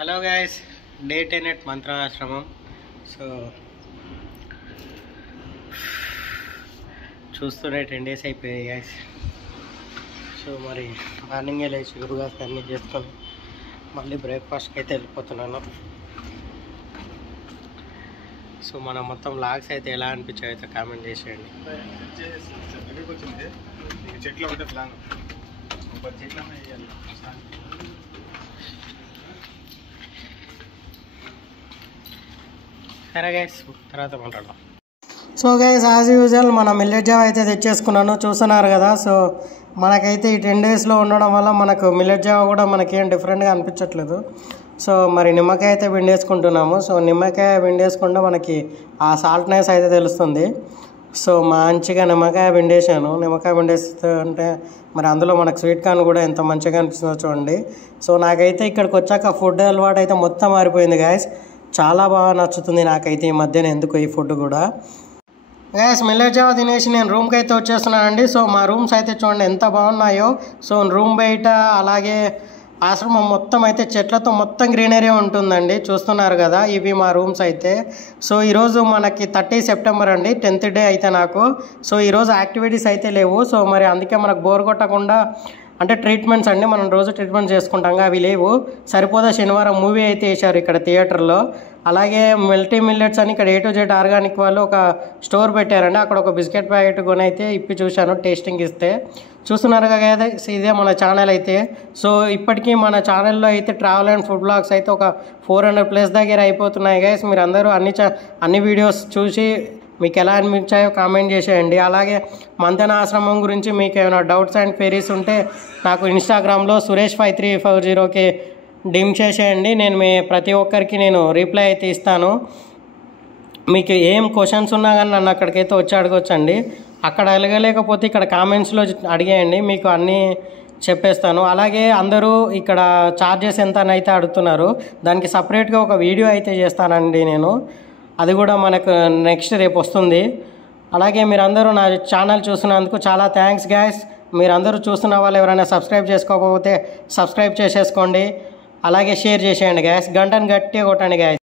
Hello guys, day 10 at Mantrashramam. So చూస్తూనే 10 days అయిపోయాయి guys. So మరి మార్నింగే లేచి గురుగా అన్నీ చేసుకొని మళ్ళీ బ్రేక్ఫాస్ట్కి అయితే వెళ్ళిపోతున్నాను. సో మన మొత్తం లాగ్స్ అయితే ఎలా అనిపించాయి అయితే కామెంట్ చేసేయండి. చెట్లు ఒకటే ప్లాన్ సరే గైస్, తర్వాత మాట్లాడదాం. సో గైస్, యాజ్ యూజువల్ మన మిల్లెట్ జావ అయితే తెచ్చేసుకున్నాను, చూస్తున్నారు కదా. సో మనకైతే ఈ 10 daysలో ఉండడం వల్ల మనకు మిల్లెట్ జావ కూడా మనకేం డిఫరెంట్గా అనిపించట్లేదు. సో మరి నిమ్మకాయ అయితే పిండేసుకుంటున్నాము. సో నిమ్మకాయ పిండేసుకుంటే మనకి ఆ సాల్ట్నెస్ అయితే తెలుస్తుంది. సో మంచిగా నిమ్మకాయ పిండేసాను. నిమ్మకాయ పిండేస్తే అంటే మరి అందులో మనకు స్వీట్ కార్న్ కూడా ఎంత మంచిగా అనిపిస్తుందో చూడండి. సో నాకైతే ఇక్కడికి వచ్చాక ఫుడ్ అలవాటు అయితే మొత్తం మారిపోయింది గాయస్. చాలా బాగా నచ్చుతుంది నాకైతే ఈ మధ్యన, ఎందుకు ఈ ఫుడ్ కూడా. గ్యాస్ మిల్లెట్ జావ తినేసి నేను రూమ్కి అయితే వచ్చేస్తున్నానండి. సో మా రూమ్స్ అయితే చూడండి ఎంత బాగున్నాయో. సో రూమ్ బయట అలాగే ఆశ్రమం మొత్తం అయితే చెట్లతో మొత్తం గ్రీనరీ ఉంటుందండి, చూస్తున్నారు కదా. ఇవి మా రూమ్స్ అయితే. సో ఈరోజు మనకి 30 September అండి, 10th డే అయితే నాకు. సో ఈరోజు యాక్టివిటీస్ అయితే లేవు. సో మరి అందుకే మనకు బోర్ కొట్టకుండా అంటే ట్రీట్మెంట్స్ అండి, మనం రోజు ట్రీట్మెంట్ చేసుకుంటాం, అవి లేవు. సరిపోదా శనివారం మూవీ అయితే వేశారు ఇక్కడ థియేటర్లో. అలాగే మల్టీ మిల్లెట్స్ అని ఇక్కడ A to Z ఆర్గానిక్ వాళ్ళు ఒక స్టోర్ పెట్టారండి. అక్కడ ఒక బిస్కెట్ ప్యాకెట్ కొని అయితే ఇప్పి చూశాను, టేస్టింగ్ ఇస్తే. చూస్తున్నారు కదా, ఇదే మన ఛానల్ అయితే. సో ఇప్పటికీ మన ఛానల్లో అయితే ట్రావెల్ అండ్ ఫుడ్ బ్లాగ్స్ అయితే ఒక 400+ దగ్గర అయిపోతున్నాయి గైస్. మీరు అందరూ అన్ని వీడియోస్ చూసి మీకు ఎలా అనిపించాయో కామెంట్ చేసేయండి. అలాగే మంతెన ఆశ్రమం గురించి మీకు ఏమైనా డౌట్స్ అండ్ క్వెరీస్ ఉంటే నాకు ఇన్స్టాగ్రామ్లో suresh5340కి డిమ్ చేసేయండి. నేను ప్రతి ఒక్కరికి నేను రిప్లై అయితే ఇస్తాను. మీకు ఏం క్వశ్చన్స్ ఉన్నా కానీ నన్ను అక్కడికైతే వచ్చి అడగొచ్చండి. అక్కడ అడగలేకపోతే ఇక్కడ కామెంట్స్లో అడిగేయండి, మీకు అన్నీ చెప్పేస్తాను. అలాగే అందరూ ఇక్కడ ఛార్జెస్ ఎంత అని అయితే అడుగుతున్నారు, దానికి సపరేట్గా ఒక వీడియో అయితే చేస్తానండి నేను. అది కూడా మనకు నెక్స్ట్ రేపు వస్తుంది. అలాగే మీరందరూ నా ఛానల్ చూసినందుకు చాలా థ్యాంక్స్ గాయస్. మీరందరూ చూస్తున్న వాళ్ళు ఎవరైనా సబ్స్క్రైబ్ చేసుకోకపోతే సబ్స్క్రైబ్ చేసేసుకోండి. అలాగే షేర్ చేసేయండి గాయస్, గంటను గట్టిగా కొట్టండి గాయస్.